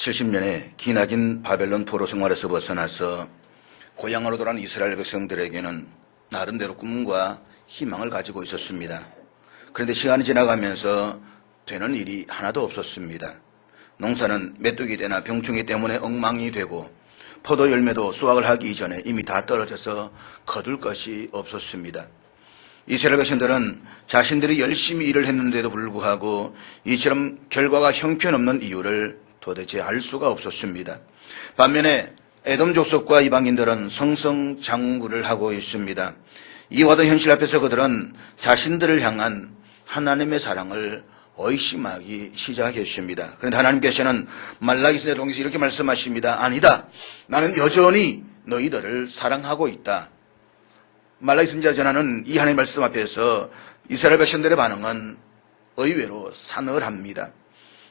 70년의 기나긴 바벨론 포로 생활에서 벗어나서 고향으로 돌아온 이스라엘 백성들에게는 나름대로 꿈과 희망을 가지고 있었습니다. 그런데 시간이 지나가면서 되는 일이 하나도 없었습니다. 농사는 메뚜기 때나 병충해 때문에 엉망이 되고 포도 열매도 수확을 하기 이전에 이미 다 떨어져서 거둘 것이 없었습니다. 이스라엘 백성들은 자신들이 열심히 일을 했는데도 불구하고 이처럼 결과가 형편없는 이유를 도대체 알 수가 없었습니다. 반면에 에돔 족속과 이방인들은 성성장구를 하고 있습니다. 이와 같은 현실 앞에서 그들은 자신들을 향한 하나님의 사랑을 의심하기 시작했습니다. 그런데 하나님께서는 말라기서의 통해서 이렇게 말씀하십니다. 아니다. 나는 여전히 너희들을 사랑하고 있다. 말라기 선지자 전하는 이 하나님의 말씀 앞에서 이스라엘 백성들의 반응은 의외로 사늘합니다.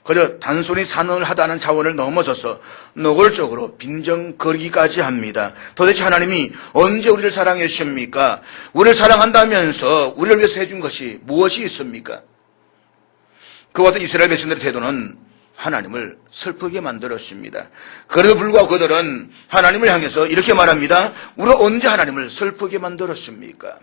그저 단순히 사늘하다는 차원을 넘어서서 노골적으로 빈정거리기까지 합니다. 도대체 하나님이 언제 우리를 사랑했습니까? 우리를 사랑한다면서 우리를 위해서 해준 것이 무엇이 있습니까? 그와 같은 이스라엘 백성들의 태도는 하나님을 슬프게 만들었습니다. 그래도 불구하고 그들은 하나님을 향해서 이렇게 말합니다. 우리가 언제 하나님을 슬프게 만들었습니까?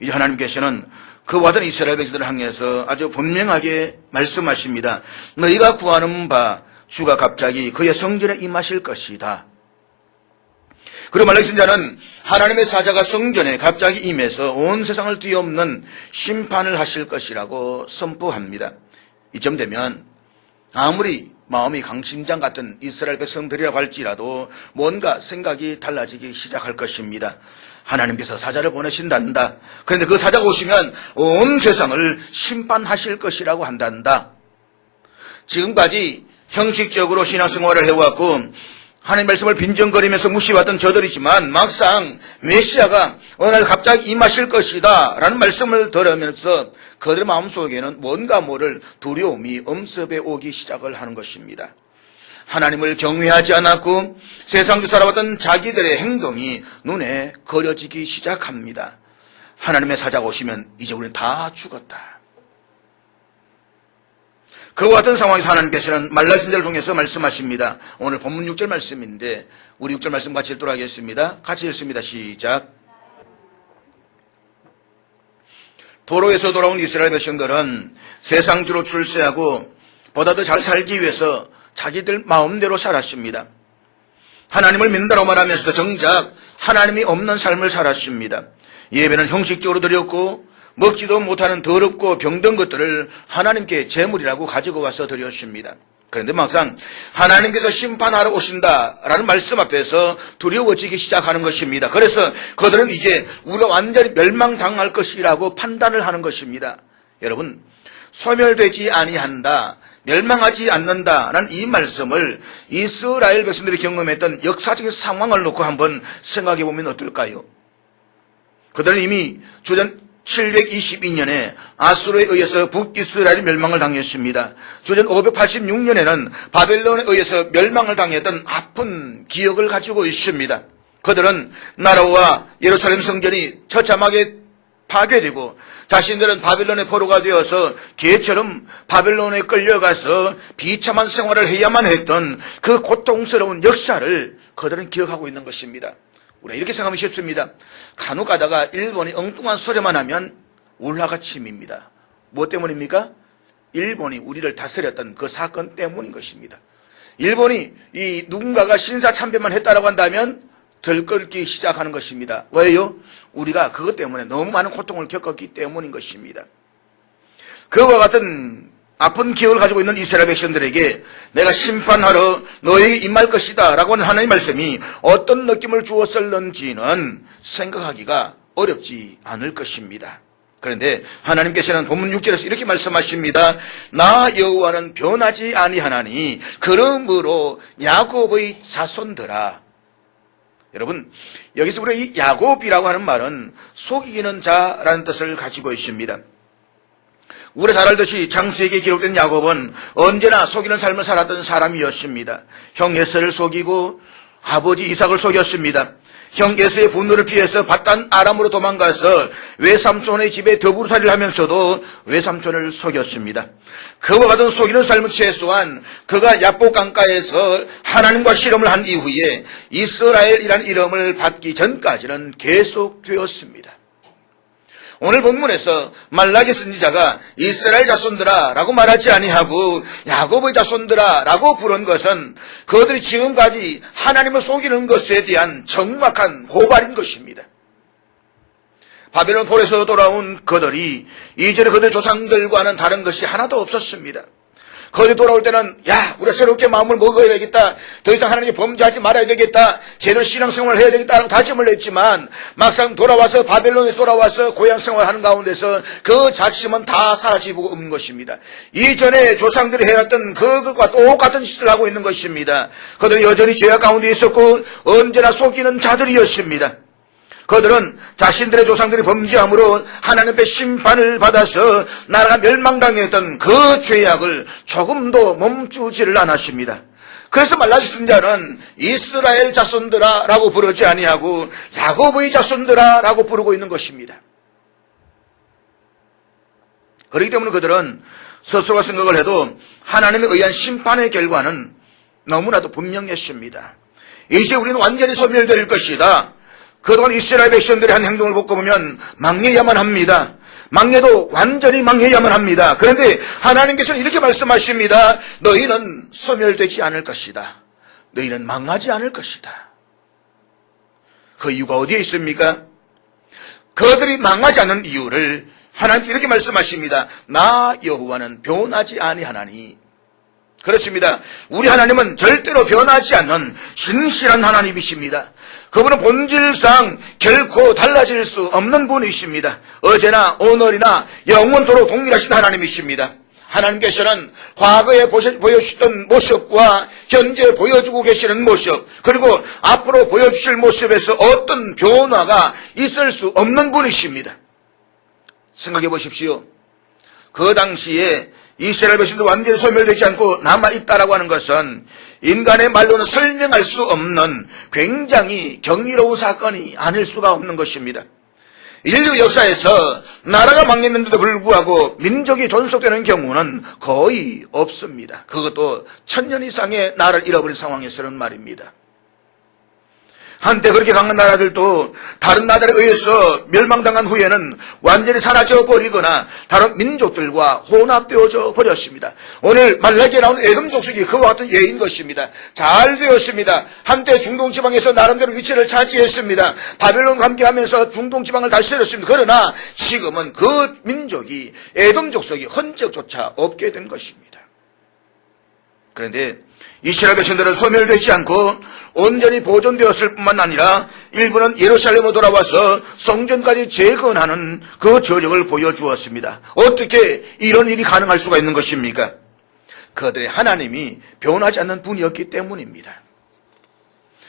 이제 하나님께서는 그와 같은 이스라엘 백성들을 향해서 아주 분명하게 말씀하십니다. 너희가 구하는 바 주가 갑자기 그의 성전에 임하실 것이다. 그리고 말라기 선지자는 하나님의 사자가 성전에 갑자기 임해서 온 세상을 뒤엎는 심판을 하실 것이라고 선포합니다. 이쯤 되면 아무리 마음이 강심장 같은 이스라엘 백성들이라고 할지라도 뭔가 생각이 달라지기 시작할 것입니다. 하나님께서 사자를 보내신단다. 그런데 그 사자가 오시면 온 세상을 심판하실 것이라고 한단다. 지금까지 형식적으로 신앙생활을 해왔고 하나님 말씀을 빈정거리면서 무시해왔던 저들이지만 막상 메시아가 어느 날 갑자기 임하실 것이다 라는 말씀을 들으면서 그들의 마음속에는 뭔가 모를 두려움이 엄습해 오기 시작을 하는 것입니다. 하나님을 경외하지 않았고 세상도 살아왔던 자기들의 행동이 눈에 그려지기 시작합니다. 하나님의 사자가 오시면 이제 우리는 다 죽었다. 그와 같은 상황에서 하나님께서는 말라기 선지자를 통해서 말씀하십니다. 오늘 본문 6절 말씀인데 우리 6절 말씀 같이 읽도록 하겠습니다. 같이 읽습니다. 시작. 포로에서 돌아온 이스라엘 백성들은 세상주로 출세하고 보다 더 잘 살기 위해서 자기들 마음대로 살았습니다. 하나님을 믿는다고 말하면서도 정작 하나님이 없는 삶을 살았습니다. 예배는 형식적으로 드렸고 먹지도 못하는 더럽고 병든 것들을 하나님께 제물이라고 가지고 와서 드렸습니다. 그런데 막상 하나님께서 심판하러 오신다라는 말씀 앞에서 두려워지기 시작하는 것입니다. 그래서 그들은 이제 우리가 완전히 멸망당할 것이라고 판단을 하는 것입니다. 여러분, 소멸되지 아니한다, 멸망하지 않는다라는 이 말씀을 이스라엘 백성들이 경험했던 역사적 상황을 놓고 한번 생각해 보면 어떨까요? 그들은 이미 주전 722년에 아수르에 의해서 북이스라엘이 멸망을 당했습니다. 주전 586년에는 바벨론에 의해서 멸망을 당했던 아픈 기억을 가지고 있습니다. 그들은 나라와 예루살렘 성전이 처참하게 파괴되고 자신들은 바벨론의 포로가 되어서 개처럼 바벨론에 끌려가서 비참한 생활을 해야만 했던 그 고통스러운 역사를 그들은 기억하고 있는 것입니다. 우리가 이렇게 생각하면 쉽습니다. 간혹 가다가 일본이 엉뚱한 소리만 하면 울화가 침입니다. 뭐 때문입니까? 일본이 우리를 다스렸던 그 사건 때문인 것입니다. 일본이 누군가가 신사참배만 했다라고 한다면 들끓기 시작하는 것입니다. 왜요? 우리가 그것 때문에 너무 많은 고통을 겪었기 때문인 것입니다. 그와 같은 아픈 기억을 가지고 있는 이스라엘 백성들에게 내가 심판하러 너에게 임할 것이다 라고 하는 하나님의 말씀이 어떤 느낌을 주었을는지는 생각하기가 어렵지 않을 것입니다. 그런데 하나님께서는 본문 6절에서 이렇게 말씀하십니다. 나 여호와는 변하지 아니하나니 그러므로 야곱의 자손들아. 여러분, 여기서 우리가 이 야곱이라고 하는 말은 속이는 자라는 뜻을 가지고 있습니다. 우리가 잘 알듯이 창세기에 기록된 야곱은 언제나 속이는 삶을 살았던 사람이었습니다. 형 에서를 속이고 아버지 이삭을 속였습니다. 형 에서의 분노를 피해서 바단 아람으로 도망가서 외삼촌의 집에 더부살이를 하면서도 외삼촌을 속였습니다. 그와 같은 속이는 삶은 최소한 그가 야복 강가에서 하나님과 실험을 한 이후에 이스라엘이라는 이름을 받기 전까지는 계속되었습니다. 오늘 본문에서 말라기 선지자가 이스라엘 자손들아 라고 말하지 아니하고 야곱의 자손들아 라고 부른 것은 그들이 지금까지 하나님을 속이는 것에 대한 정확한 고발인 것입니다. 바벨론 폴에서 돌아온 그들이 이전에 그들 조상들과는 다른 것이 하나도 없었습니다. 거기 돌아올 때는 우리가 새롭게 마음을 먹어야 되겠다. 더 이상 하나님께 범죄하지 말아야 되겠다. 제대로 신앙생활을 해야 되겠다라고 다짐을 했지만 막상 돌아와서 바벨론에서 돌아와서 고향생활을 하는 가운데서 그 자심은 다 사라지고 없는 것입니다. 이전에 조상들이 해왔던 그것과 똑같은 짓을 하고 있는 것입니다. 그들은 여전히 죄악 가운데 있었고 언제나 속이는 자들이었습니다. 그들은 자신들의 조상들이 범죄함으로 하나님 앞에 심판을 받아서 나라가 멸망당했던 그 죄악을 조금도 멈추지를 않았습니다. 그래서 말라기 선지자는 이스라엘 자손들아 라고 부르지 아니하고 야곱의 자손들아 라고 부르고 있는 것입니다. 그렇기 때문에 그들은 스스로가 생각을 해도 하나님에 의한 심판의 결과는 너무나도 분명했습니다. 이제 우리는 완전히 소멸될 것이다. 그동안 이스라엘 백성들의 한 행동을 보고 보면 망해야만 합니다. 망해도 완전히 망해야만 합니다. 그런데 하나님께서는 이렇게 말씀하십니다. 너희는 소멸되지 않을 것이다. 너희는 망하지 않을 것이다. 그 이유가 어디에 있습니까? 그들이 망하지 않는 이유를 하나님께 이렇게 말씀하십니다. 나 여호와는 변하지 아니하나니. 그렇습니다. 우리 하나님은 절대로 변하지 않는 신실한 하나님이십니다. 그분은 본질상 결코 달라질 수 없는 분이십니다. 어제나 오늘이나 영원토록 동일하신 하나님이십니다. 하나님께서는 과거에 보여주셨던 모습과 현재 보여주고 계시는 모습, 그리고 앞으로 보여주실 모습에서 어떤 변화가 있을 수 없는 분이십니다. 생각해 보십시오. 그 당시에 이스라엘 백성도 완전히 소멸되지 않고 남아있다라고 하는 것은 인간의 말로는 설명할 수 없는 굉장히 경이로운 사건이 아닐 수가 없는 것입니다. 인류 역사에서 나라가 망했는데도 불구하고 민족이 존속되는 경우는 거의 없습니다. 그것도 1000년 이상의 나라를 잃어버린 상황에서는 말입니다. 한때 그렇게 강한 나라들도 다른 나라에 의해서 멸망당한 후에는 완전히 사라져버리거나 다른 민족들과 혼합되어져 버렸습니다. 오늘 말라기에 나온 에돔 족속이 그와 같은 예인 것입니다. 잘 되었습니다. 한때 중동지방에서 나름대로 위치를 차지했습니다. 바벨론과 함께하면서 중동지방을 다스렸습니다. 그러나 지금은 그 민족이 에돔 족속이 흔적조차 없게 된 것입니다. 그런데 이스라엘 백성들은 소멸되지 않고 온전히 보존되었을 뿐만 아니라 일부는 예루살렘으로 돌아와서 성전까지 재건하는 그 저력을 보여주었습니다. 어떻게 이런 일이 가능할 수가 있는 것입니까? 그들의 하나님이 변하지 않는 분이었기 때문입니다.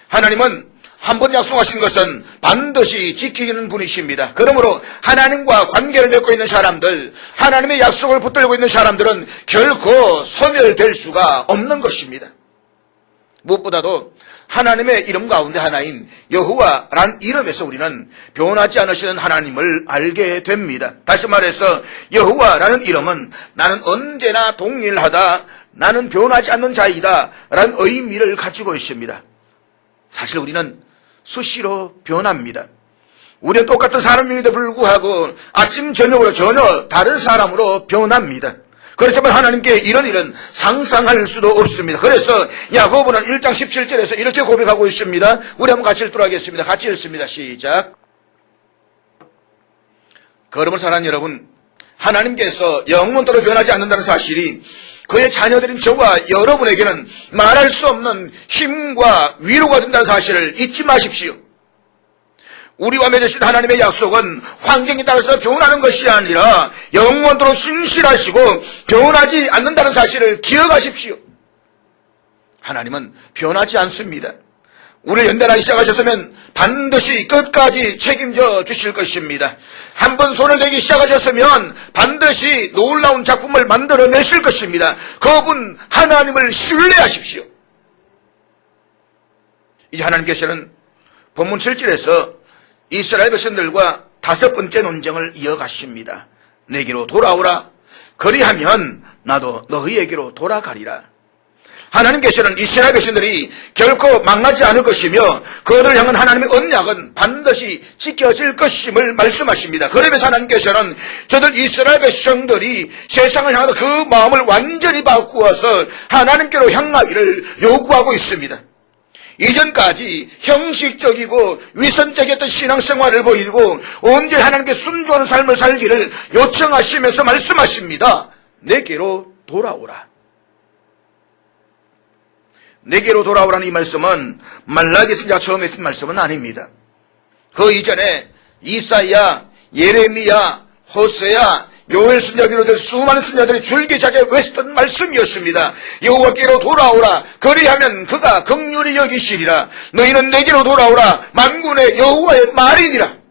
하나님은 한 번 약속하신 것은 반드시 지키는 분이십니다. 그러므로 하나님과 관계를 맺고 있는 사람들, 하나님의 약속을 붙들고 있는 사람들은 결코 소멸될 수가 없는 것입니다. 무엇보다도 하나님의 이름 가운데 하나인 여호와라는 이름에서 우리는 변하지 않으시는 하나님을 알게 됩니다. 다시 말해서 여호와라는 이름은 나는 언제나 동일하다, 나는 변하지 않는 자이다 라는 의미를 가지고 있습니다. 사실 우리는 수시로 변합니다. 우리는 똑같은 사람임에도 불구하고 아침 저녁으로 전혀 다른 사람으로 변합니다. 그렇지만 하나님께 이런 일은 상상할 수도 없습니다. 그래서 야고보는 1장 17절에서 이렇게 고백하고 있습니다. 우리 한번 같이 읽도록 하겠습니다. 같이 읽습니다. 시작. 그러므로 사랑하는 여러분, 하나님께서 영원토록 변하지 않는다는 사실이 그의 자녀들인 저와 여러분에게는 말할 수 없는 힘과 위로가 된다는 사실을 잊지 마십시오. 우리와 맺으신 하나님의 약속은 환경에 따라서 변하는 것이 아니라 영원토록 신실하시고 변하지 않는다는 사실을 기억하십시오. 하나님은 변하지 않습니다. 우리를 연단하기 시작하셨으면 반드시 끝까지 책임져 주실 것입니다. 한번 손을 대기 시작하셨으면 반드시 놀라운 작품을 만들어내실 것입니다. 그분 하나님을 신뢰하십시오. 이제 하나님께서는 본문 7절에서 이스라엘 백성들과 다섯 번째 논쟁을 이어가십니다. 내게로 돌아오라. 그리하면 나도 너희에게로 돌아가리라. 하나님께서는 이스라엘 백성들이 결코 망하지 않을 것이며 그들을 향한 하나님의 언약은 반드시 지켜질 것임을 말씀하십니다. 그러면서 하나님께서는 저들 이스라엘 백성들이 세상을 향하여 그 마음을 완전히 바꾸어서 하나님께로 향하기를 요구하고 있습니다. 이전까지 형식적이고 위선적이었던 신앙생활을 보이고 온전히 하나님께 순종하는 삶을 살기를 요청하시면서 말씀하십니다. 내게로 돌아오라. 내게로 돌아오라는 이 말씀은 말라기 선지자가 처음에 했던 말씀은 아닙니다. 그 이전에 이사야, 예레미야, 호세야, 요엘 선지자를 비롯해서 수많은 선지자들이 줄기차게 외쳤던 말씀이었습니다. 여호와께로 돌아오라. 그리하면 그가 긍휼히 여기시리라. 너희는 내게로 돌아오라. 만군의 여호와의 말이니라.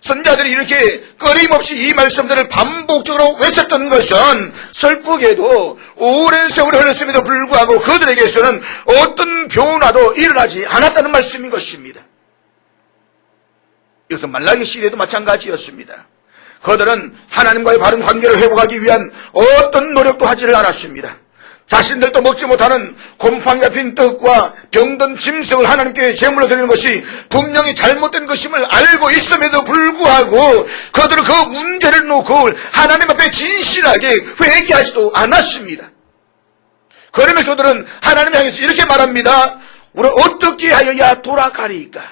선지자들이 이렇게 끊임없이 이 말씀들을 반복적으로 외쳤던 것은 슬프게도 오랜 세월이 흘렀음에도 불구하고 그들에게서는 어떤 변화도 일어나지 않았다는 말씀인 것입니다. 이것은 말라기 시대에도 마찬가지였습니다. 그들은 하나님과의 바른 관계를 회복하기 위한 어떤 노력도 하지를 않았습니다. 자신들도 먹지 못하는 곰팡이 잡힌 떡과 병든 짐승을 하나님께 제물로 드리는 것이 분명히 잘못된 것임을 알고 있음에도 불구하고 그들은 그 문제를 놓고 하나님 앞에 진실하게 회개하지도 않았습니다. 그러면서 그들은 하나님을 향해서 이렇게 말합니다. 우리는 어떻게 하여야 돌아가리까?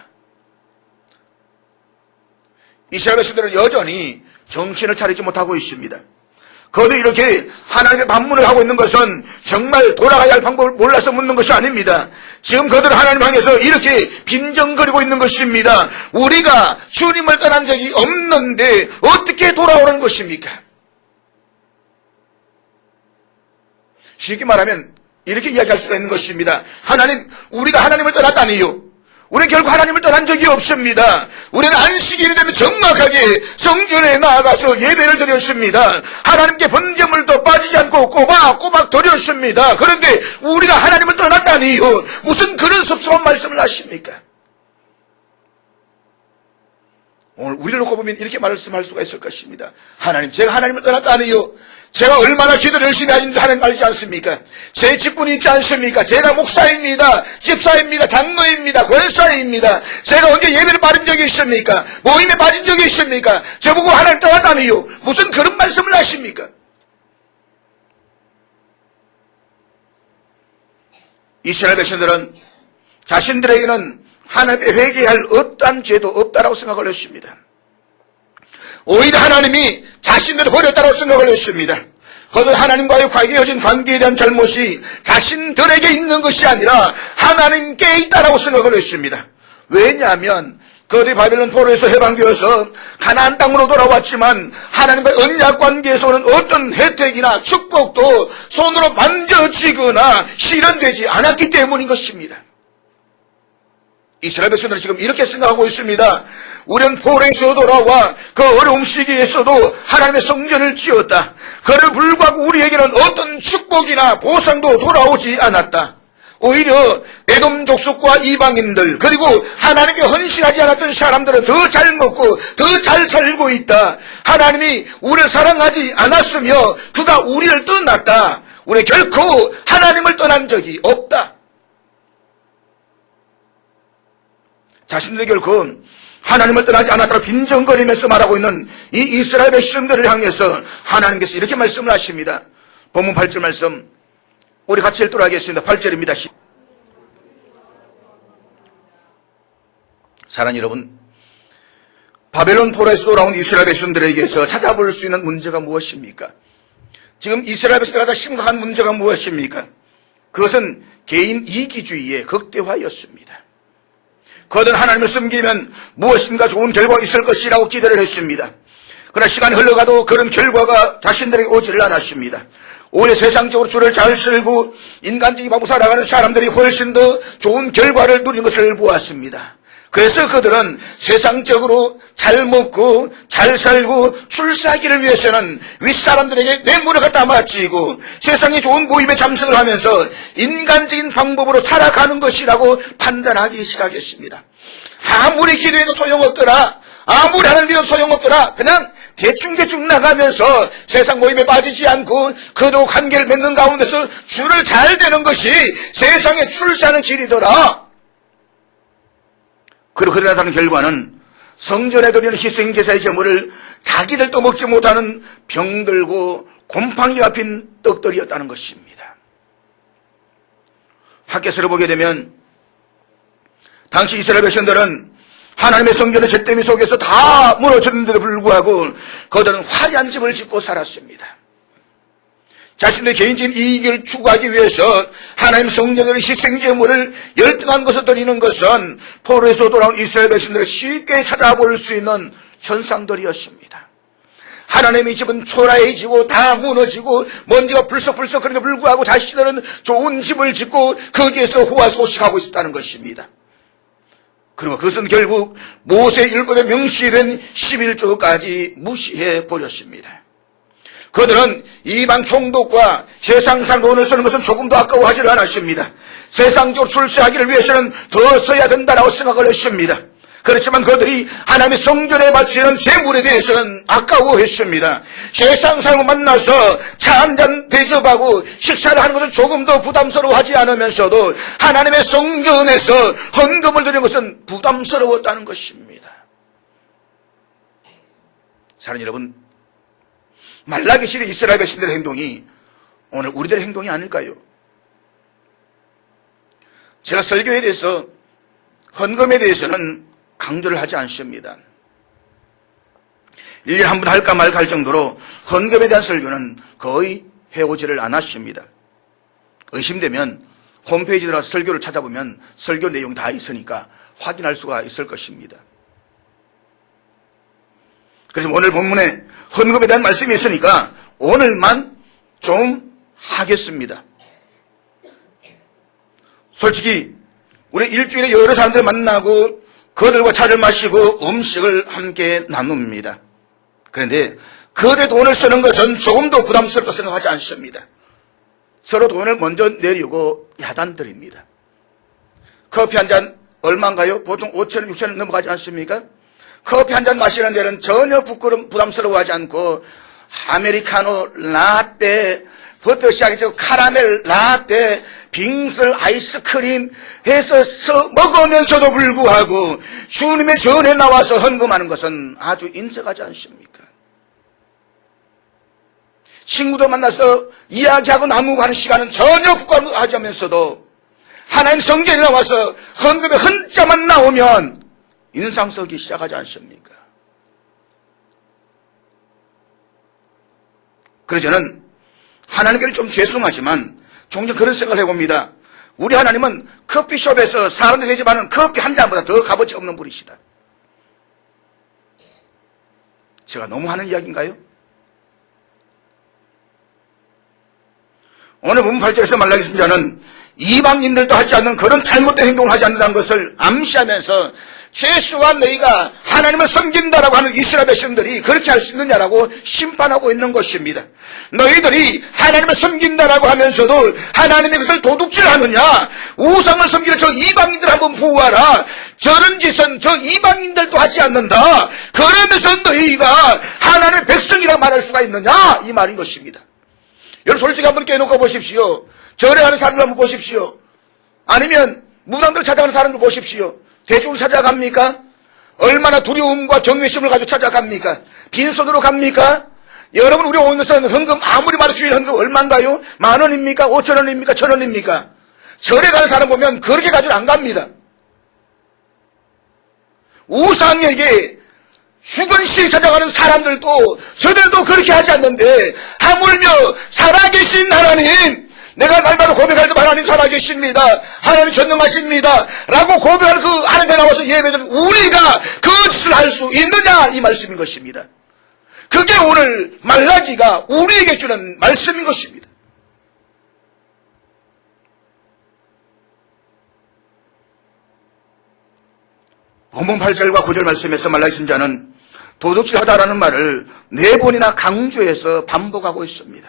이스라엘 백성들은 여전히 정신을 차리지 못하고 있습니다. 그들이 이렇게 하나님의 반문을 하고 있는 것은 정말 돌아가야 할 방법을 몰라서 묻는 것이 아닙니다. 지금 그들은 하나님 향해서 이렇게 빈정거리고 있는 것입니다. 우리가 주님을 떠난 적이 없는데 어떻게 돌아오는 것입니까? 쉽게 말하면 이렇게 이야기할 수가 있는 것입니다. 하나님, 우리가 하나님을 떠났다니요. 우리는 결국 하나님을 떠난 적이 없습니다. 우리는 안식일이 되면 정확하게 성전에 나아가서 예배를 드렸습니다. 하나님께 번제물도 빠지지 않고 꼬박꼬박 드렸습니다. 그런데 우리가 하나님을 떠났다니요. 무슨 그런 섭섭한 말씀을 하십니까? 오늘 우리를 놓고 보면 이렇게 말씀할 수가 있을 것입니다. 하나님, 제가 하나님을 떠났다니요. 제가 얼마나 기도를 열심히 하는지 하나님 알지 않습니까? 제 직분이 있지 않습니까? 제가 목사입니다. 집사입니다. 장로입니다. 권사입니다. 제가 언제 예배를 빠진 적이 있습니까? 모임에 빠진 적이 있습니까? 저보고 하나님 떠났다니요. 무슨 그런 말씀을 하십니까? 이스라엘 백성들은 자신들에게는 하나님께 회개할 어떠한 죄도 없다라고 생각을 했습니다. 오히려 하나님이 자신들을 버렸다고 생각을 했습니다. 그들 하나님과의 이어진 관계에 대한 잘못이 자신들에게 있는 것이 아니라 하나님께 있다라고 생각을 했습니다. 왜냐하면 그들이 바벨론 포로에서 해방되어서 가나안 땅으로 돌아왔지만 하나님과의 언약 관계에서는 어떤 혜택이나 축복도 손으로 만져지거나 실현되지 않았기 때문인 것입니다. 이스라엘 백성들은 지금 이렇게 생각하고 있습니다. 우리는 포로에서 돌아와 그 어려움 시기에서도 하나님의 성전을 지었다. 그를 불구하고 우리에게는 어떤 축복이나 보상도 돌아오지 않았다. 오히려 에돔 족속과 이방인들 그리고 하나님께 헌신하지 않았던 사람들은 더 잘 먹고 더 잘 살고 있다. 하나님이 우리를 사랑하지 않았으며 그가 우리를 떠났다. 우리 결코 하나님을 떠난 적이 없다. 자신들이 결코 하나님을 떠나지 않았다고 빈정거리면서 말하고 있는 이 이스라엘 백성들을 향해서 하나님께서 이렇게 말씀을 하십니다. 본문 8절 말씀 우리 같이 읽도록 하겠습니다. 8절입니다. 사랑하는 여러분, 바벨론 포로에서 돌아온 이스라엘 백성들에게서 찾아볼 수 있는 문제가 무엇입니까? 지금 이스라엘 백성들이 가장 심각한 문제가 무엇입니까? 그것은 개인 이기주의의 극대화였습니다. 그들은 하나님을 섬기면 무엇인가 좋은 결과가 있을 것이라고 기대를 했습니다. 그러나 시간이 흘러가도 그런 결과가 자신들에게 오지를 않았습니다. 오히려 세상적으로 줄을 잘 쓸고 인간적인 방법 살아가는 사람들이 훨씬 더 좋은 결과를 누린 것을 보았습니다. 그래서 그들은 세상적으로 잘 먹고 잘 살고 출세하기를 위해서는 윗사람들에게 뇌물을 갖다 바치고 세상에 좋은 모임에 참석을 하면서 인간적인 방법으로 살아가는 것이라고 판단하기 시작했습니다. 아무리 기도해도 소용없더라. 아무리 하는 일은 소용없더라. 그냥 대충 나가면서 세상 모임에 빠지지 않고 그도 관계를 맺는 가운데서 줄을 잘 대는 것이 세상에 출세하는 길이더라. 그리고 그러다 하는 결과는 성전에 드리는 희생제사의 제물을 자기들도 먹지 못하는 병들고 곰팡이가 핀 떡들이었다는 것입니다. 학개서를 보게 되면 당시 이스라엘 백성들은 하나님의 성전의 잿더미 속에서 다 무너졌는데도 불구하고 그들은 화려한 집을 짓고 살았습니다. 자신의 개인적인 이익을 추구하기 위해서 하나님 성전의 희생제물을 열등한 것을 드리는 것은 포로에서 돌아온 이스라엘 백성들을 쉽게 찾아볼 수 있는 현상들이었습니다. 하나님의 집은 초라해지고 다 무너지고 먼지가 불썩불썩 그런데 불구하고 자신들은 좋은 집을 짓고 거기에서 호화소식하고 있었다는 것입니다. 그리고 그것은 결국 모세율법에 명시된 11조까지 무시해 버렸습니다. 그들은 이방 총독과 세상상 돈을 쓰는 것은 조금도 아까워하지 않았습니다. 세상적으로 출세하기를 위해서는 더 써야 된다고 생각을 했습니다. 그렇지만 그들이 하나님의 성전에 바치는 제물에 대해서는 아까워했습니다. 세상 사람을 만나서 차 한잔 대접하고 식사를 하는 것은 조금도 부담스러워하지 않으면서도 하나님의 성전에서 헌금을 드리는 것은 부담스러웠다는 것입니다. 사랑하는 여러분, 말라기 시대 이스라엘 백성들의 행동이 오늘 우리들의 행동이 아닐까요? 제가 설교에 대해서 헌금에 대해서는 강조를 하지 않습니다. 1년에 한 번 할까 말까 할 정도로 헌금에 대한 설교는 거의 해오지를 않았습니다. 의심되면 홈페이지에 들어가서 설교를 찾아보면 설교 내용이 다 있으니까 확인할 수가 있을 것입니다. 그래서 오늘 본문에 헌금에 대한 말씀이 있으니까 오늘만 좀 하겠습니다. 솔직히 우리 일주일에 여러 사람들 만나고 그들과 차를 마시고 음식을 함께 나눕니다. 그런데 그들의 돈을 쓰는 것은 조금도 부담스럽다고 생각하지 않습니다. 서로 돈을 먼저 내리고 야단드립니다. 커피 한 잔 얼마인가요? 보통 5,000원, 6,000원 넘어가지 않습니까? 커피 한 잔 마시는 데는 전혀 부담스러워하지 않고 아메리카노, 라떼부터 시작해서 카라멜, 라떼, 빙술, 아이스크림 해서 먹으면서도 불구하고 주님의 전에 나와서 헌금하는 것은 아주 인색하지 않습니까? 친구들 만나서 이야기하고 나누고 하는 시간은 전혀 부끄러워하지 않으면서도 하나님 성전에 나와서 헌금의 헌자만 나오면 인상 쓰기 시작하지 않습니까? 그래서 저는 하나님께는 좀 죄송하지만 종종 그런 생각을 해봅니다. 우리 하나님은 커피숍에서 사람들이 대접하는 커피 한 잔보다 더 값어치 없는 분이시다. 제가 너무 하는 이야기인가요? 오늘 본문 8절에서 말라기 선지자는 이방인들도 하지 않는 그런 잘못된 행동을 하지 않는다는 것을 암시하면서 죄수와 너희가 하나님을 섬긴다라고 하는 이스라엘 백성들이 그렇게 할 수 있느냐라고 심판하고 있는 것입니다. 너희들이 하나님을 섬긴다라고 하면서도 하나님의 것을 도둑질하느냐, 우상을 섬기는 저 이방인들 한번 보아라. 저런 짓은 저 이방인들도 하지 않는다. 그러면서 너희가 하나님의 백성이라 말할 수가 있느냐, 이 말인 것입니다. 여러분 솔직히 한번 깨놓고 보십시오. 절에 가는 사람들 한번 보십시오. 아니면 무당들 찾아가는 사람들 보십시오. 대중을 찾아갑니까? 얼마나 두려움과 경외심을 가지고 찾아갑니까? 빈손으로 갑니까? 여러분 우리 오는 것은 헌금 아무리 말해도 주일 헌금 얼마인가요? 10,000원입니까? 5,000원입니까? 1,000원입니까? 절에 가는 사람 보면 그렇게 가지고 안 갑니다. 우상에게 주번씩 찾아가는 사람들도 저들도 그렇게 하지 않는데 하물며 살아계신 하나님, 내가 날마다 고백할 때 하나님 살아계십니다, 하나님 전능하십니다 라고 고백하는 그 하나님에 나와서 예배드리는 우리가 그 짓을 할 수 있느냐, 이 말씀인 것입니다. 그게 오늘 말라기가 우리에게 주는 말씀인 것입니다. 본문 8절과 9절 말씀에서 말라기 선지자는 도둑질하다라는 말을 4번이나 강조해서 반복하고 있습니다.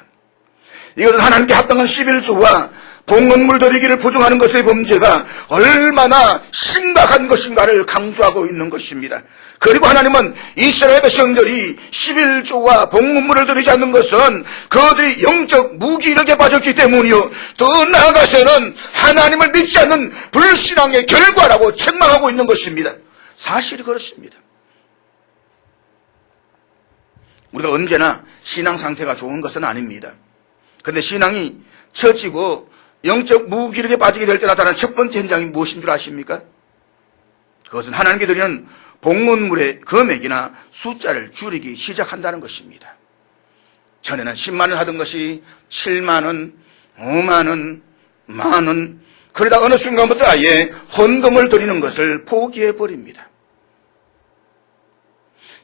이것은 하나님께 합당한 11조와 봉헌물 드리기를 부정하는 것의 범죄가 얼마나 심각한 것인가를 강조하고 있는 것입니다. 그리고 하나님은 이스라엘 백성들이 11조와 봉헌물을 드리지 않는 것은 그들이 영적 무기력에 빠졌기 때문이요, 더 나아가서는 하나님을 믿지 않는 불신앙의 결과라고 책망하고 있는 것입니다. 사실이 그렇습니다. 우리가 언제나 신앙 상태가 좋은 것은 아닙니다. 그런데 신앙이 처지고 영적 무기력에 빠지게 될 때 나타나는 첫 번째 현상이 무엇인 줄 아십니까? 그것은 하나님께 드리는 봉헌물의 금액이나 숫자를 줄이기 시작한다는 것입니다. 전에는 10만 원 하던 것이 7만 원, 5만 원, 10,000 원, 그러다 어느 순간부터 아예 헌금을 드리는 것을 포기해버립니다.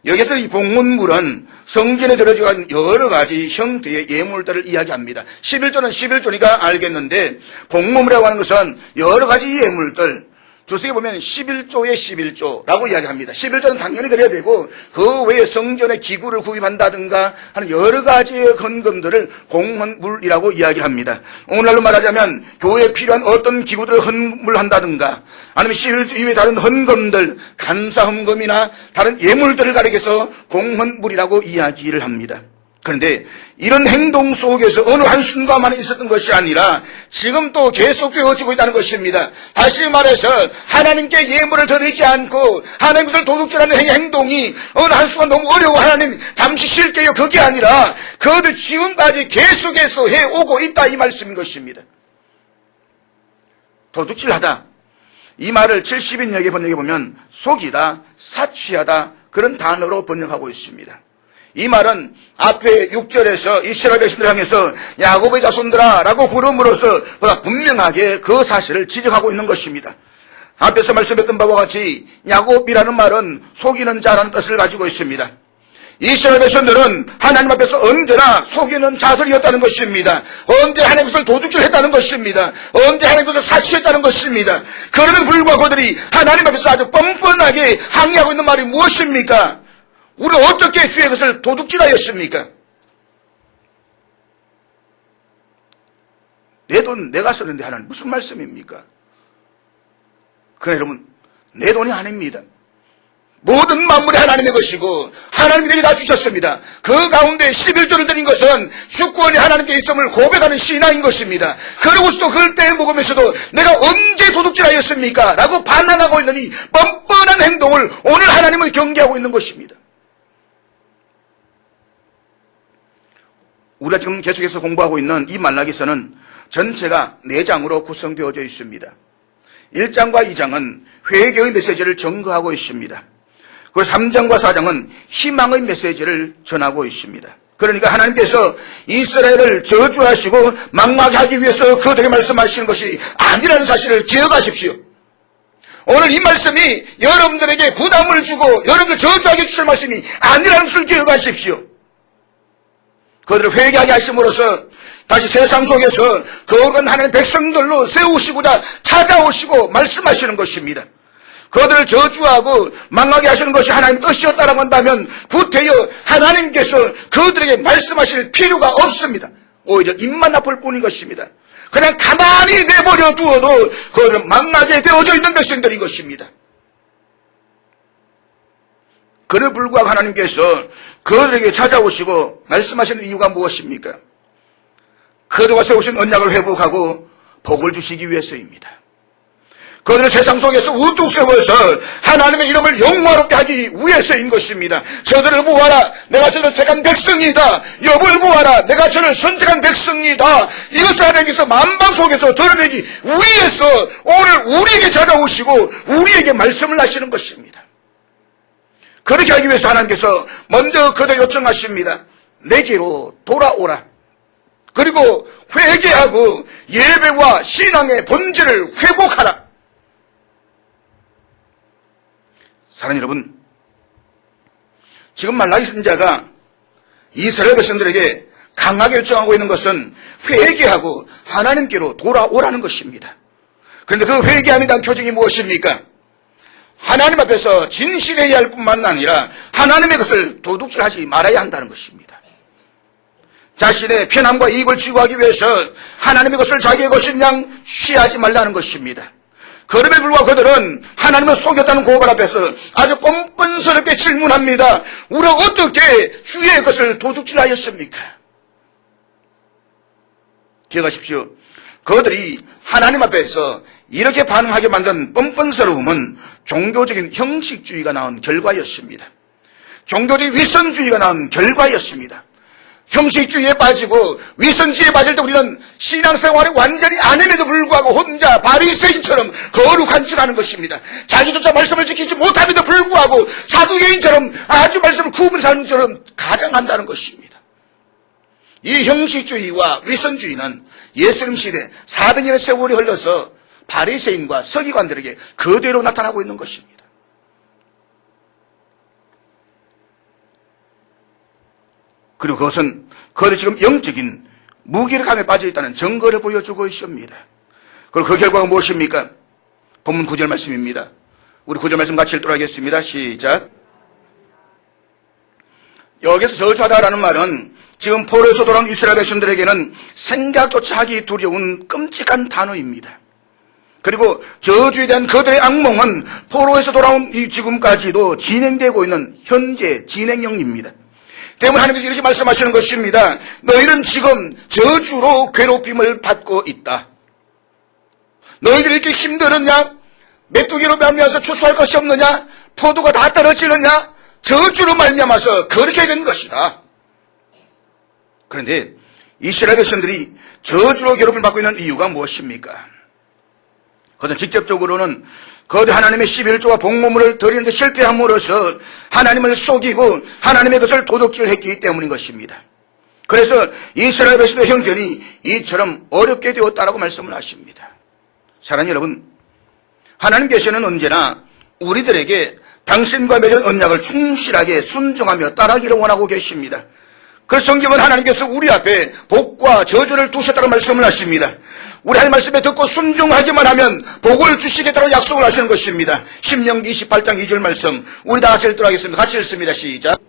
여기서 이 봉헌물은 성전에 들어지는 여러 가지 형태의 예물들을 이야기합니다. 11조는 11조니까 알겠는데, 봉헌물이라고 하는 것은 여러 가지 예물들, 주석에 보면 11조의 11조라고 이야기합니다. 11조는 당연히 드려야 되고, 그 외에 성전의 기구를 구입한다든가 하는 여러 가지의 헌금들을 봉헌물이라고 이야기합니다. 오늘날로 말하자면 교회에 필요한 어떤 기구들을 헌물한다든가, 아니면 11조 이외에 다른 헌금들, 감사헌금이나 다른 예물들을 가리켜서 봉헌물이라고 이야기를 합니다. 그런데 이런 행동 속에서 어느 한순간만에 있었던 것이 아니라 지금 또 계속되어지고 있다는 것입니다. 다시 말해서 하나님께 예물을 드리지 않고 하나님 것을 도둑질하는 행동이 어느 한순간 너무 어려워 하나님 잠시 쉴게요, 그게 아니라 그들 지금까지 계속해서 해오고 있다, 이 말씀인 것입니다. 도둑질하다, 이 말을 70인역에 번역해 보면 속이다, 사취하다, 그런 단어로 번역하고 있습니다. 이 말은 앞에 6절에서 이스라엘 백성들을 향해서 야곱의 자손들아 라고 부름으로써 분명하게 그 사실을 지적하고 있는 것입니다. 앞에서 말씀했던 바와 같이 야곱이라는 말은 속이는 자라는 뜻을 가지고 있습니다. 이스라엘 백성들은 하나님 앞에서 언제나 속이는 자들이었다는 것입니다. 언제 하나님 것을 도둑질했다는 것입니다. 언제 하나님 것을 사치했다는 것입니다. 그럼에도 불구하고 그들이 하나님 앞에서 아주 뻔뻔하게 항의하고 있는 말이 무엇입니까? 우리가 어떻게 주의 것을 도둑질하였습니까? 내 돈 내가 썼는데 하나님 무슨 말씀입니까? 그러나 여러분, 내 돈이 아닙니다. 모든 만물이 하나님의 것이고 하나님이 다 주셨습니다. 그 가운데 11조를 드린 것은 주권이 하나님께 있음을 고백하는 신앙인 것입니다. 그러고서도 그걸 떼먹으면서도 내가 언제 도둑질하였습니까? 라고 반항하고 있는 이 뻔뻔한 행동을 오늘 하나님을 경계하고 있는 것입니다. 우리가 지금 계속해서 공부하고 있는 이 말라기서는 전체가 4장으로 구성되어져 있습니다. 1장과 2장은 회개의 메시지를 전거하고 있습니다. 그리고 3장과 4장은 희망의 메시지를 전하고 있습니다. 그러니까 하나님께서 이스라엘을 저주하시고 망하게 하기 위해서 그들에게 말씀하시는 것이 아니라는 사실을 기억하십시오. 오늘 이 말씀이 여러분들에게 부담을 주고 여러분들 저주하게 주실 말씀이 아니라는 것을 기억하십시오. 그들을 회개하게 하심으로써 다시 세상 속에서 거룩한 하나님의 백성들로 세우시고자 찾아오시고 말씀하시는 것입니다. 그들을 저주하고 망하게 하시는 것이 하나님의 뜻이었다라고 한다면 구태여 하나님께서 그들에게 말씀하실 필요가 없습니다. 오히려 입만 아플 뿐인 것입니다. 그냥 가만히 내버려 두어도 그들은 망하게 되어져 있는 백성들인 것입니다. 그를 불구하고 하나님께서 그들에게 찾아오시고 말씀하시는 이유가 무엇입니까? 그들과 세우신 언약을 회복하고 복을 주시기 위해서입니다. 그들을 세상 속에서 우뚝 세워서 하나님의 이름을 영화롭게 하기 위해서인 것입니다. 저들을 보아라, 내가 저를 택한 백성이다. 여보를 보아라, 내가 저를 선택한 백성이다. 이것을 하나님께서 만방 속에서 드러내기 위해서 오늘 우리에게 찾아오시고 우리에게 말씀을 하시는 것입니다. 그렇게 하기 위해서 하나님께서 먼저 그들 요청하십니다. 내게로 돌아오라. 그리고 회개하고 예배와 신앙의 본질을 회복하라. 사랑하는 여러분, 지금 말라기 선지자가 이스라엘 백성들에게 강하게 요청하고 있는 것은 회개하고 하나님께로 돌아오라는 것입니다. 그런데 그 회개함에 대한 표징이 무엇입니까? 하나님 앞에서 진실해야 할 뿐만 아니라 하나님의 것을 도둑질하지 말아야 한다는 것입니다. 자신의 편함과 이익을 추구하기 위해서 하나님의 것을 자기의 것인 양 취하지 말라는 것입니다. 그럼에 불구하고 그들은 하나님을 속였다는 고발 앞에서 아주 뻔뻔스럽게 질문합니다. 우리가 어떻게 주의 것을 도둑질하였습니까? 기억하십시오. 그들이 하나님 앞에서 이렇게 반응하게 만든 뻔뻔스러움은 종교적인 형식주의가 낳은 결과였습니다. 종교적인 위선주의가 낳은 결과였습니다. 형식주의에 빠지고 위선주의에 빠질 때 우리는 신앙생활에 완전히 안 함에도 불구하고 혼자 바리새인처럼 거룩한 줄 아는 것입니다. 자기조차 말씀을 지키지 못함에도 불구하고 사두개인처럼 아주 말씀을 구분 사는 것처럼 가장한다는 것입니다. 이 형식주의와 위선주의는 예수님 시대 400년의 세월이 흘러서 바리새인과 서기관들에게 그대로 나타나고 있는 것입니다. 그리고 그것은 그들이 지금 영적인 무기력함에 빠져 있다는 증거를 보여주고 있습니다. 그리고 그 결과가 무엇입니까? 본문 9절 말씀입니다. 우리 9절 말씀 같이 읽도록 하겠습니다. 시작. 여기서 저주하다라는 말은 지금 포로에서 돌아온 이스라엘 백성들에게는 생각조차 하기 두려운 끔찍한 단어입니다. 그리고 저주에 대한 그들의 악몽은 포로에서 돌아온 이 지금까지도 진행되고 있는 현재 진행형입니다. 때문에 하나님께서 이렇게 말씀하시는 것입니다. 너희는 지금 저주로 괴롭힘을 받고 있다. 너희들이 이렇게 힘들었냐? 메뚜기로 말미암아서 추수할 것이 없느냐? 포도가 다 떨어지느냐? 저주로 말미암아서 그렇게 된 것이다. 그런데 이스라엘 백성들이 저주로 괴롭힘을 받고 있는 이유가 무엇입니까? 그것은 직접적으로는 거대 하나님의 11조와 복무물을 드리는데 실패함으로써 하나님을 속이고 하나님의 것을 도둑질했기 때문인 것입니다. 그래서 이스라엘 백성의 형편이 이처럼 어렵게 되었다라고 말씀을 하십니다. 사랑하는 여러분, 하나님께서는 언제나 우리들에게 당신과 맺은 언약을 충실하게 순종하며 따라가기를 원하고 계십니다. 그 성경은 하나님께서 우리 앞에 복과 저주를 두셨다고 말씀을 하십니다. 우리 하나님 말씀에 듣고 순종하기만 하면 복을 주시겠다고 약속을 하시는 것입니다. 신명기 28장 2절 말씀 우리 다 같이 읽도록 하겠습니다. 같이 읽습니다. 시작.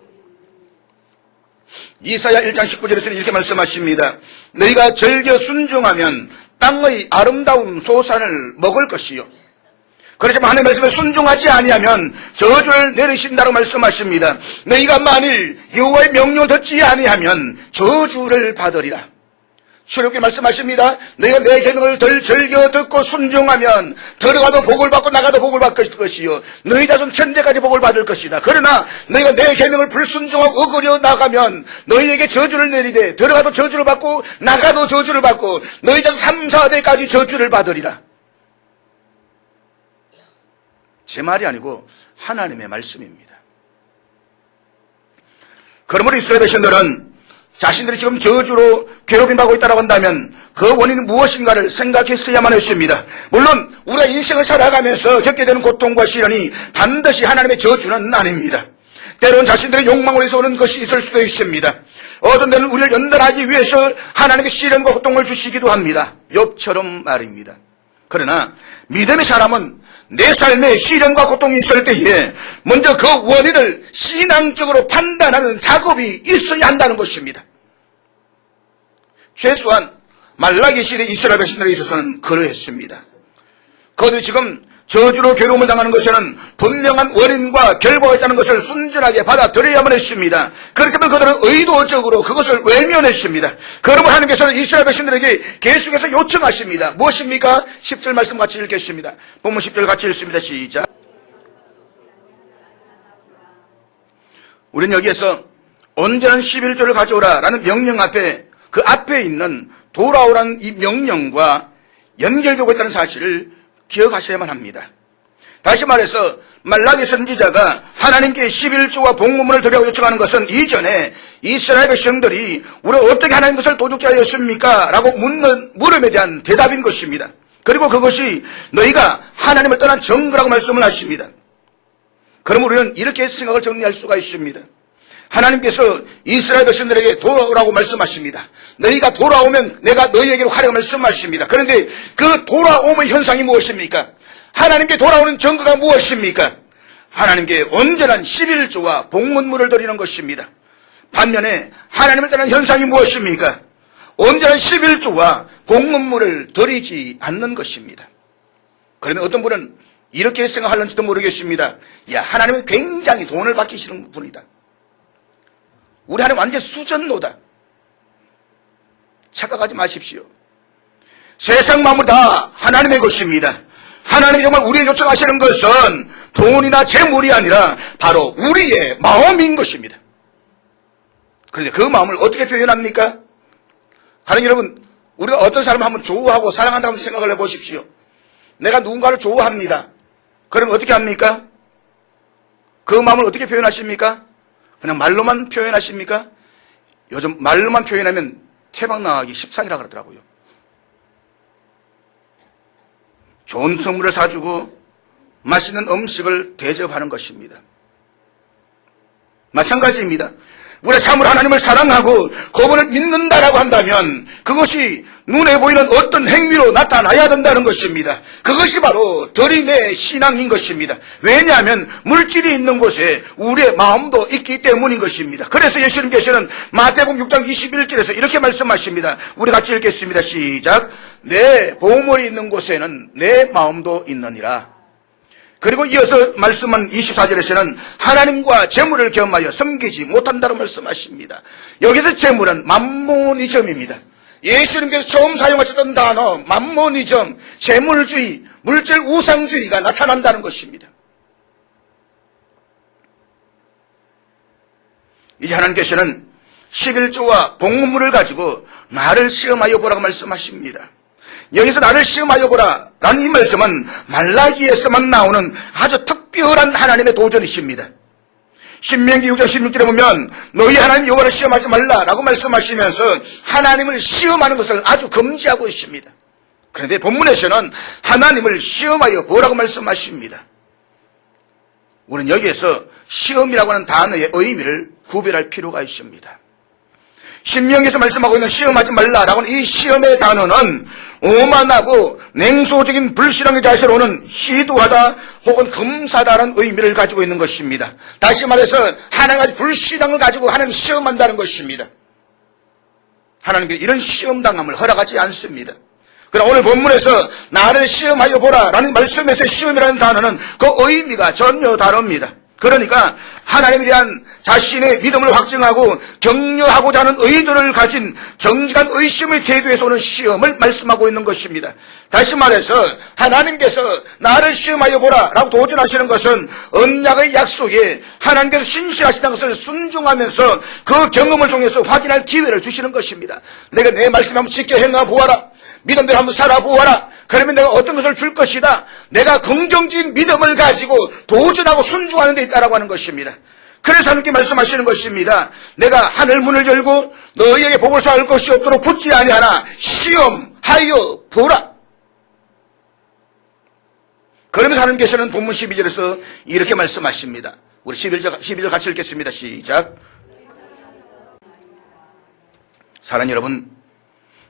이사야 1장 19절에서는 이렇게 말씀하십니다. 너희가 즐겨 순종하면 땅의 아름다운 소산을 먹을 것이요. 그렇지만 하나님의 말씀에 순종하지 아니하면 저주를 내리신다고 말씀하십니다. 너희가 만일 여호와의 명령을 듣지 아니하면 저주를 받으리라. 출애굽기 말씀하십니다. 너희가 내 계명을 덜 즐겨 듣고 순종하면 들어가도 복을 받고 나가도 복을 받을 것이요 너희 자손 천대까지 복을 받을 것이다. 그러나 너희가 내 계명을 불순종하고 어그려 나가면 너희에게 저주를 내리되 들어가도 저주를 받고 나가도 저주를 받고 너희 자손 3, 4대까지 저주를 받으리라. 제 말이 아니고 하나님의 말씀입니다. 그러므로 이스라엘 백성들은 자신들이 지금 저주로 괴롭힘받고 있다고 한다면 그 원인은 무엇인가를 생각했어야만 했습니다. 물론 우리가 인생을 살아가면서 겪게 되는 고통과 시련이 반드시 하나님의 저주는 아닙니다. 때로는 자신들의 욕망으로 해서 오는 것이 있을 수도 있습니다. 어떤 때는 우리를 연단하기 위해서 하나님의 시련과 고통을 주시기도 합니다. 욥처럼 말입니다. 그러나 믿음의 사람은 내 삶에 시련과 고통이 있을 때에 먼저 그 원인을 신앙적으로 판단하는 작업이 있어야 한다는 것입니다. 최소한 말라기 시대 이스라엘 백성들에 있어서는 그러했습니다. 그들이 지금 저주로 괴로움을 당하는 것에는 분명한 원인과 결과가 있다는 것을 순전하게 받아들여야만 했습니다. 그렇지만 그들은 의도적으로 그것을 외면했습니다. 그러면 하나님께서는 이스라엘 백성들에게 계속해서 요청하십니다. 무엇입니까? 10절 말씀 같이 읽겠습니다. 본문 10절 같이 읽습니다. 시작. 우리는 여기에서 온전한 11조를 가져오라 라는 명령 앞에 그 앞에 있는 돌아오라는 이 명령과 연결되고 있다는 사실을 기억하셔야만 합니다. 다시 말해서 말라기 선지자가 하나님께 11조와 복무문을 드리라고 요청하는 것은 이전에 이스라엘 백성들이 우리가 어떻게 하나님 것을 도둑질하였습니까? 라고 묻는 물음에 대한 대답인 것입니다. 그리고 그것이 너희가 하나님을 떠난 증거라고 말씀을 하십니다. 그럼 우리는 이렇게 생각을 정리할 수가 있습니다. 하나님께서 이스라엘 백성들에게 돌아오라고 말씀하십니다. 너희가 돌아오면 내가 너희에게로 가려고 말씀하십니다. 그런데 그 돌아옴의 현상이 무엇입니까? 하나님께 돌아오는 증거가 무엇입니까? 하나님께 온전한 11조와 봉헌물을 드리는 것입니다. 반면에 하나님을 떠난 현상이 무엇입니까? 온전한 11조와 봉헌물을 드리지 않는 것입니다. 그러면 어떤 분은 이렇게 생각할는지도 모르겠습니다. 야, 하나님은 굉장히 돈을 받기 싫은 분이다. 우리 하나님 완전 수전노다. 착각하지 마십시오. 세상 만물 다 하나님의 것입니다. 하나님이 정말 우리에게 요청하시는 것은 돈이나 재물이 아니라 바로 우리의 마음인 것입니다. 그런데 그 마음을 어떻게 표현합니까? 가령 여러분, 우리가 어떤 사람을 한번 좋아하고 사랑한다고 생각을 해보십시오. 내가 누군가를 좋아합니다. 그러면 어떻게 합니까? 그 마음을 어떻게 표현하십니까? 그냥 말로만 표현하십니까? 요즘 말로만 표현하면 태박나가기 십상이라 그러더라고요. 좋은 선물을 사주고 맛있는 음식을 대접하는 것입니다. 마찬가지입니다. 우리가 참으로 하나님을 사랑하고 그분을 믿는다라고 한다면 그것이 눈에 보이는 어떤 행위로 나타나야 된다는 것입니다. 그것이 바로 드림의 신앙인 것입니다. 왜냐하면 물질이 있는 곳에 우리의 마음도 있기 때문인 것입니다. 그래서 예수님께서는 마태복음 6장 21절에서 이렇게 말씀하십니다. 우리 같이 읽겠습니다. 시작. 내 보물이 있는 곳에는 내 마음도 있느니라. 그리고 이어서 말씀한 24절에서는 하나님과 재물을 겸하여 섬기지 못한다고 말씀하십니다. 여기서 재물은 맘모니즘입니다. 예수님께서 처음 사용하셨던 단어 맘모니즘, 재물주의, 물질 우상주의가 나타난다는 것입니다. 이제 하나님께서는 11조와 봉헌물을 가지고 나를 시험하여 보라고 말씀하십니다. 여기서 나를 시험하여 보라 라는 이 말씀은 말라기에서만 나오는 아주 특별한 하나님의 도전이십니다. 신명기 6장 16절에 보면 너희 하나님 여호와를 시험하지 말라라고 말씀하시면서 하나님을 시험하는 것을 아주 금지하고 있습니다. 그런데 본문에서는 하나님을 시험하여 보라고 말씀하십니다. 우리는 여기에서 시험이라고 하는 단어의 의미를 구별할 필요가 있습니다. 신명기에서 말씀하고 있는 시험하지 말라라고 하는 이 시험의 단어는 오만하고 냉소적인 불신앙의 자세로 오는 시도하다 혹은 금사다라는 의미를 가지고 있는 것입니다. 다시 말해서 하나님의 불신앙을 가지고 하나님을 시험한다는 것입니다. 하나님께서 이런 시험당함을 허락하지 않습니다. 그러나 오늘 본문에서 나를 시험하여 보라 라는 말씀에서 시험이라는 단어는 그 의미가 전혀 다릅니다. 그러니까 하나님에 대한 자신의 믿음을 확증하고 격려하고자 하는 의도를 가진 정직한 의심의 태도에서 오는 시험을 말씀하고 있는 것입니다. 다시 말해서 하나님께서 나를 시험하여 보라 라고 도전하시는 것은 언약의 약속에 하나님께서 신실하시다는 것을 순종하면서 그 경험을 통해서 확인할 기회를 주시는 것입니다. 내가 내 말씀 한번 지켜 행하 보아라. 믿음대로 한번 살아보아라. 그러면 내가 어떤 것을 줄 것이다. 내가 긍정적인 믿음을 가지고 도전하고 순종하는 데 있다라고 하는 것입니다. 그래서 하나님께 말씀하시는 것입니다. 내가 하늘 문을 열고 너희에게 복을 쌓을 것이 없도록 붙지 아니하나 시험하여 보라. 그러면서 하나님께서는 본문 12절에서 이렇게 말씀하십니다. 우리 12절 같이 읽겠습니다. 시작. 사랑하는 여러분,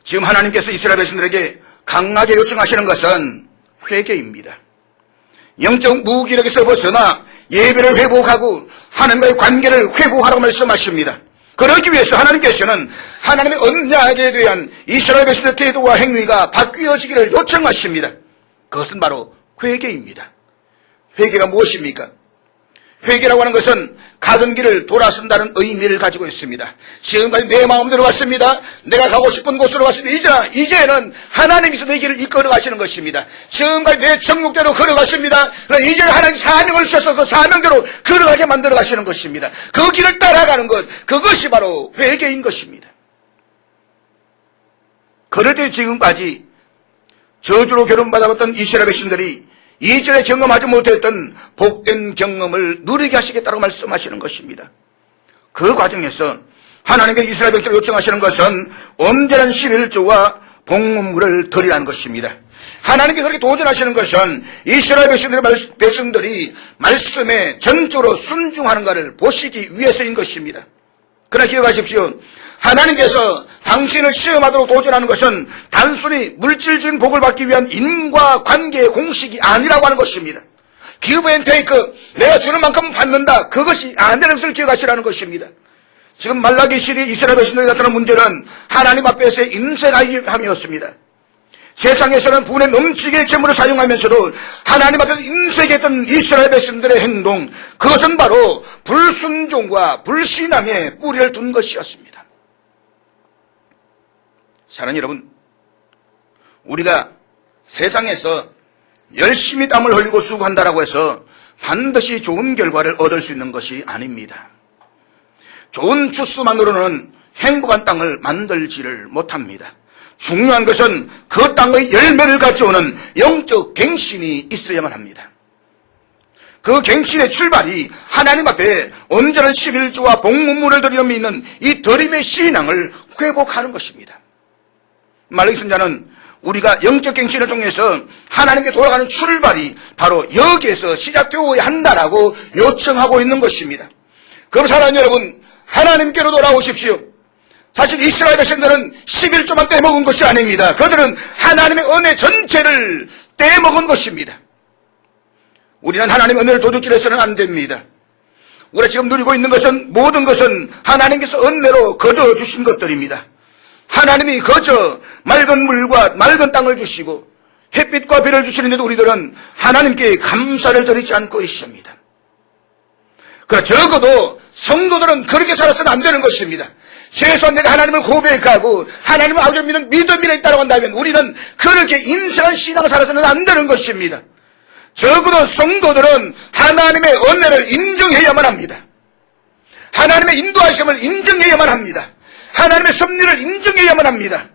지금 하나님께서 이스라엘 백성들에게 강하게 요청하시는 것은 회개입니다. 영적 무기력에서 벗어나 예배를 회복하고 하나님과의 관계를 회복하라고 말씀하십니다. 그러기 위해서 하나님께서는 하나님의 언약에 대한 이스라엘 백성들의 태도와 행위가 바뀌어지기를 요청하십니다. 그것은 바로 회개입니다. 회개가 무엇입니까? 회개라고 하는 것은 가던 길을 돌아선다는 의미를 가지고 있습니다. 지금까지 내 마음대로 갔습니다. 내가 가고 싶은 곳으로 갔습니다. 이제는 하나님께서 내 길을 이끌어 가시는 것입니다. 지금까지 내 정욕대로 걸어갔습니다. 그러나 이제는 하나님 사명을 주셔서 그 사명대로 걸어가게 만들어 가시는 것입니다. 그 길을 따라가는 것, 그것이 바로 회개인 것입니다. 그럴 때 지금까지 저주로 결혼받아왔던 이스라엘 백성들이 이전에 경험하지 못했던 복된 경험을 누리게 하시겠다고 말씀하시는 것입니다. 그 과정에서 하나님께 이스라엘 백성을 요청하시는 것은 온전한 11조와 봉헌물을 드리라는 것입니다. 하나님께 그렇게 도전하시는 것은 이스라엘 백성들이 말씀에 전적으로 순종하는가를 보시기 위해서인 것입니다. 그러나 기억하십시오. 하나님께서 당신을 시험하도록 도전하는 것은 단순히 물질적인 복을 받기 위한 인과관계의 공식이 아니라고 하는 것입니다. 기브 앤 테이크, 내가 주는 만큼 받는다. 그것이 안 되는 것을 기억하시라는 것입니다. 지금 말라기 시리 이스라엘 백성들이 나타난 문제는 하나님 앞에서의 인색함이었습니다. 세상에서는 분에 넘치게 재물을 사용하면서도 하나님 앞에서 인색했던 이스라엘 백성들의 행동, 그것은 바로 불순종과 불신앙에 뿌리를 둔 것이었습니다. 사랑하는 여러분, 우리가 세상에서 열심히 땀을 흘리고 수고한다라고 해서 반드시 좋은 결과를 얻을 수 있는 것이 아닙니다. 좋은 주스만으로는 행복한 땅을 만들지를 못합니다. 중요한 것은 그 땅의 열매를 가져오는 영적 갱신이 있어야만 합니다. 그 갱신의 출발이 하나님 앞에 온전한 11조와 복문물을 드리며 믿는 이 드림의 신앙을 회복하는 것입니다. 말라기 선자는 우리가 영적 갱신을 통해서 하나님께 돌아가는 출발이 바로 여기에서 시작되어야 한다라고 요청하고 있는 것입니다. 그럼 사랑하는 여러분, 하나님께로 돌아오십시오. 사실 이스라엘 백성들은 11조만 떼먹은 것이 아닙니다. 그들은 하나님의 은혜 전체를 떼먹은 것입니다. 우리는 하나님의 은혜를 도둑질해서는 안 됩니다. 우리가 지금 누리고 있는 것은 모든 것은 하나님께서 은혜로 거둬주신 것들입니다. 하나님이 거저 맑은 물과 맑은 땅을 주시고 햇빛과 비를 주시는데도 우리들은 하나님께 감사를 드리지 않고 있습니다. 그러나 적어도 성도들은 그렇게 살아서는 안 되는 것입니다. 최소한 내가 하나님을 고백하고 하나님을 아버지를 믿는 믿음이 있다고 한다면 우리는 그렇게 인생한 신앙을 살아서는 안 되는 것입니다. 적어도 성도들은 하나님의 은혜를 인정해야만 합니다. 하나님의 인도하심을 인정해야만 합니다. 하나님의 섭리를 인정해야만 합니다.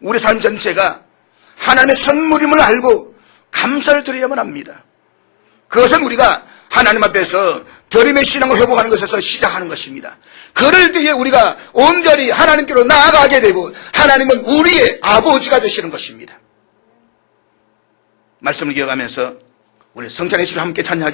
우리 삶 전체가 하나님의 선물임을 알고 감사를 드려야만 합니다. 그것은 우리가 하나님 앞에서 드림의 신앙을 회복하는 것에서 시작하는 것입니다. 그럴 때에 우리가 온전히 하나님께로 나아가게 되고 하나님은 우리의 아버지가 되시는 것입니다. 말씀을 기억하면서 우리 성찬의 시를 함께 찬양하기